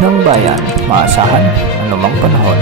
ng bayan, maasahan anumang panahon.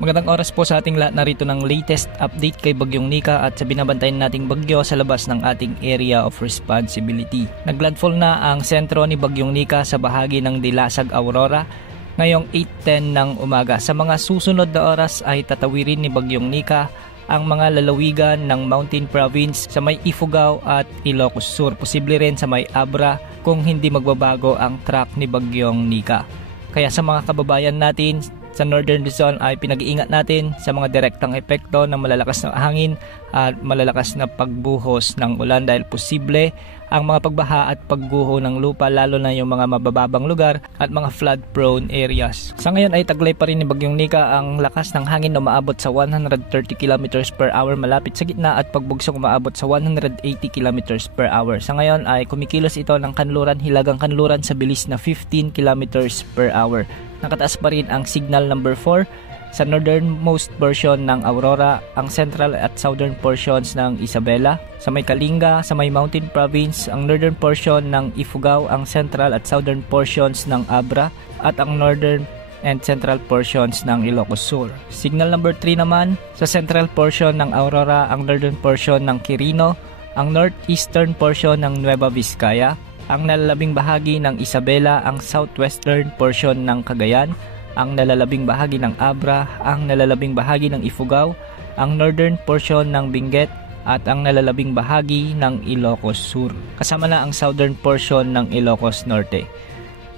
Magandang oras po sa ating lahat, narito ng latest update kay Bagyong Nika at sa binabantayan nating bagyo sa labas ng ating area of responsibility. Naglandfall na ang sentro ni Bagyong Nika sa bahagi ng Dilasag, Aurora ngayong 8:10 ng umaga. Sa mga susunod na oras ay tatawirin ni Bagyong Nika ang mga lalawigan ng Mountain Province sa may Ifugao at Ilocos Sur. Posible rin sa may Abra kung hindi magbabago ang track ni Bagyong Nika. Kaya sa mga kababayan natin sa Northern Luzon ay pinag-iingat natin sa mga direktang epekto ng malalakas na hangin at malalakas na pagbuhos ng ulan dahil posible ang mga pagbaha at pagguho ng lupa, lalo na yung mga mabababang lugar at mga flood-prone areas. Sa ngayon ay taglay pa rin ni Bagyong Nika ang lakas ng hangin na umaabot sa 130 km per hour malapit sa gitna at pagbugsong umaabot sa 180 km per hour. Sa ngayon ay kumikilos ito ng kanluran, hilagang kanluran sa bilis na 15 km per hour. Nakataas pa rin ang signal number 4 sa northernmost portion ng Aurora, ang central at southern portions ng Isabela, sa may Kalinga, sa may Mountain Province, ang northern portion ng Ifugao, ang central at southern portions ng Abra, at ang northern and central portions ng Ilocos Sur. Signal number 3 naman sa central portion ng Aurora, ang northern portion ng Quirino, ang northeastern portion ng Nueva Vizcaya, ang nalalabing bahagi ng Isabela, ang southwestern portion ng Cagayan, ang nalalabing bahagi ng Abra, ang nalalabing bahagi ng Ifugao, ang northern portion ng Benguet, at ang nalalabing bahagi ng Ilocos Sur. Kasama na ang southern portion ng Ilocos Norte.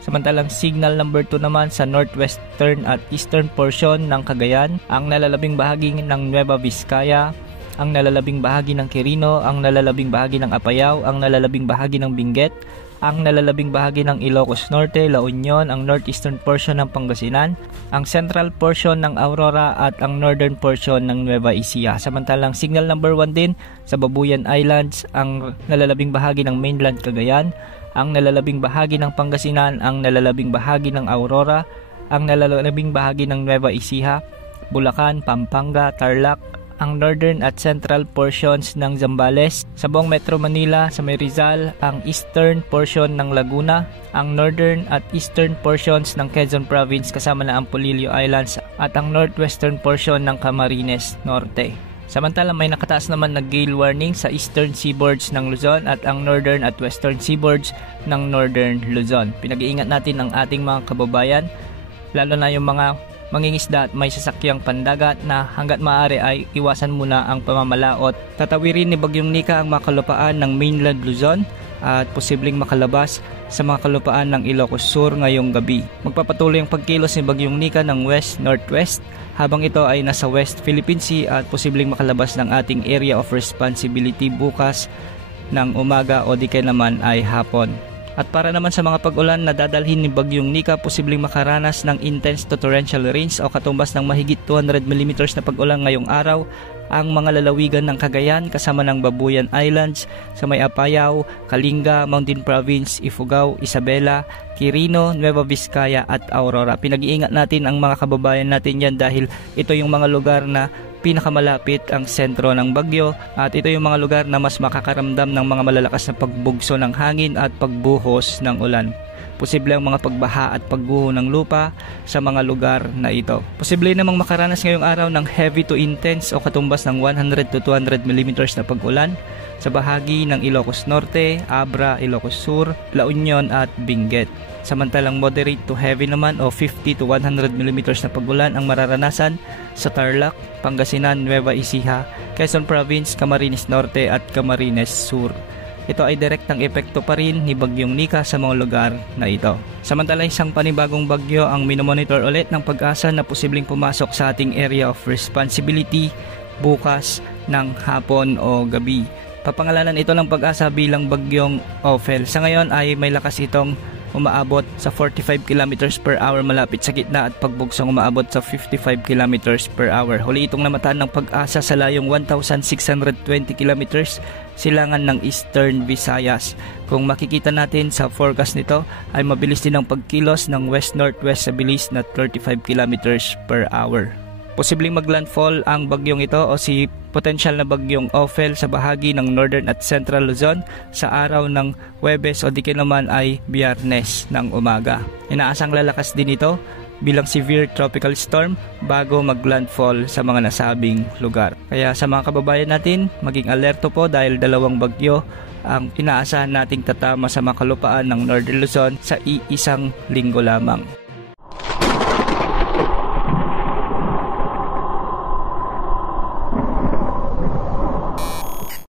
Samantalang signal number 2 naman sa northwestern at eastern portion ng Cagayan, ang nalalabing bahagi ng Nueva Vizcaya, ang nalalabing bahagi ng Quirino, ang nalalabing bahagi ng Apayao, ang nalalabing bahagi ng Benguet, ang nalalabing bahagi ng Ilocos Norte, La Union, ang northeastern portion ng Pangasinan, ang central portion ng Aurora at ang northern portion ng Nueva Ecija. Samantalang signal number 1 din sa Babuyan Islands, ang nalalabing bahagi ng mainland Cagayan, ang nalalabing bahagi ng Pangasinan, ang nalalabing bahagi ng Aurora, ang nalalabing bahagi ng Nueva Ecija, Bulacan, Pampanga, Tarlac, ang northern at central portions ng Zambales, sa buong Metro Manila, sa may Rizal, ang eastern portion ng Laguna, ang northern at eastern portions ng Quezon Province kasama na ang Polillo Islands at ang northwestern portion ng Camarines Norte. Samantala may nakataas naman na gale warning sa eastern seaboards ng Luzon at ang northern at western seaboards ng northern Luzon. Pinag-iingat natin ang ating mga kababayan, lalo na yung mga mangingisda at may sasakyang pandagat na hanggat maaari ay iwasan muna ang pamamalaot. Tatawirin ni Bagyong Nika ang mga kalupaan ng mainland Luzon at posibleng makalabas sa mga kalupaan ng Ilocos Sur ngayong gabi. Magpapatuloy ang pagkilos ni Bagyong Nika ng west-northwest habang ito ay nasa West Philippine Sea at posibleng makalabas ng ating area of responsibility bukas ng umaga o di kaya naman ay hapon. At para naman sa mga pag-ulan na dadalhin ni Bagyong Nika, posibleng makaranas ng intense to torrential rains o katumbas ng mahigit 200 mm na pag-ulan ngayong araw ang mga lalawigan ng Cagayan kasama ng Babuyan Islands, sa may Apayao, Kalinga, Mountain Province, Ifugao, Isabela, Quirino, Nueva Vizcaya at Aurora. Pinag-iingat natin ang mga kababayan natin yan dahil ito yung mga lugar na pinakamalapit ang sentro ng bagyo at ito yung mga lugar na mas makakaramdam ng mga malalakas na pagbugso ng hangin at pagbuhos ng ulan. Posible ang mga pagbaha at pagguho ng lupa sa mga lugar na ito. Posible namang makaranas ngayong araw ng heavy to intense o katumbas ng 100 to 200 mm na pag-ulan sa bahagi ng Ilocos Norte, Abra, Ilocos Sur, La Union at Benguet. Samantalang moderate to heavy naman o 50 to 100 mm na pag-ulan ang mararanasan sa Tarlac, Pangasinan, Nueva Ecija, Quezon Province, Camarines Norte at Camarines Sur. Ito ay direktang epekto pa rin ni Bagyong Nika sa mga lugar na ito. Samantala isang panibagong bagyo ang minomonitor ulit ng Pag-asa na posibleng pumasok sa ating area of responsibility bukas ng hapon o gabi. Papangalanan ito ng Pag-asa bilang Bagyong Ophel. Sa ngayon ay may lakas itong umaabot sa 45 km per hour malapit sa gitna at pagbugsong umaabot sa 55 km per hour. Huli itong namataan ng Pag-asa sa layong 1,620 km silangan ng Eastern Visayas. Kung makikita natin sa forecast nito ay mabilis din ang pagkilos ng west-northwest sa bilis na 35 km per hour. Posibleng maglandfall ang bagyong ito o si potensyal na bagyong Ophel sa bahagi ng Northern at Central Luzon sa araw ng Huwebes o di kaya naman ay Biyernes ng umaga. Inaasang lalakas din ito bilang severe tropical storm bago maglandfall sa mga nasabing lugar. Kaya sa mga kababayan natin, maging alerto po dahil dalawang bagyo ang inaasahan nating tatama sa mga kalupaan ng Northern Luzon sa iisang linggo lamang.